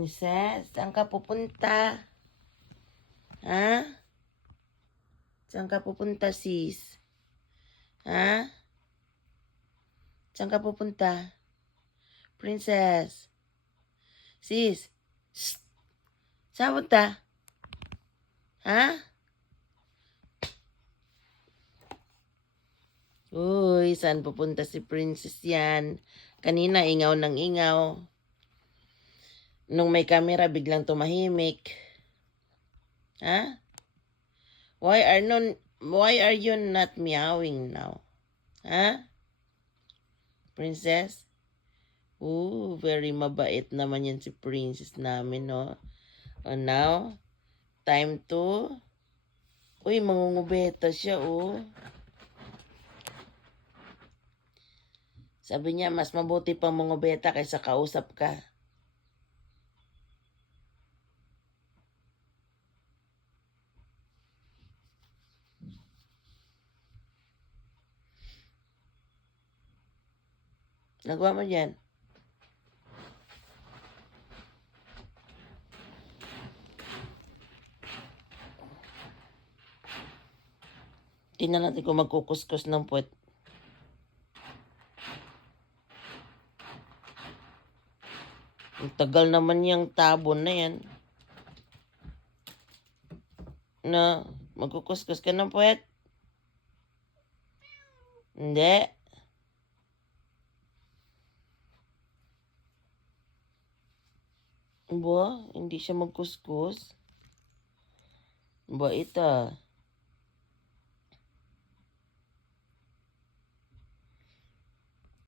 Princess, saan ka pupunta? Ha? Saan ka pupunta, sis? Ha? Saan ka pupunta? Princess? Sis? Shh! Saan punta? Ha? Uy, saan pupunta si Princess yan? Kanina, ingaw ng ingaw. Nung may camera, biglang tumahimik. Ha? Why are you not meowing now? Ha? Princess? Very mabait naman yan si Princess namin, no? Oh, now, time to... Uy, mangungubeta siya, oh. Sabi niya, mas mabuti pang mangubeta kaysa kausap ka. Nagawa mo dyan? Tingnan natin kung magkukuskus ng puwet. Ang tagal naman yung tabon na yan. Na, magkukuskus ka ng puwet? Hindi. Ba, hindi siya magkuskus. Ba, ito.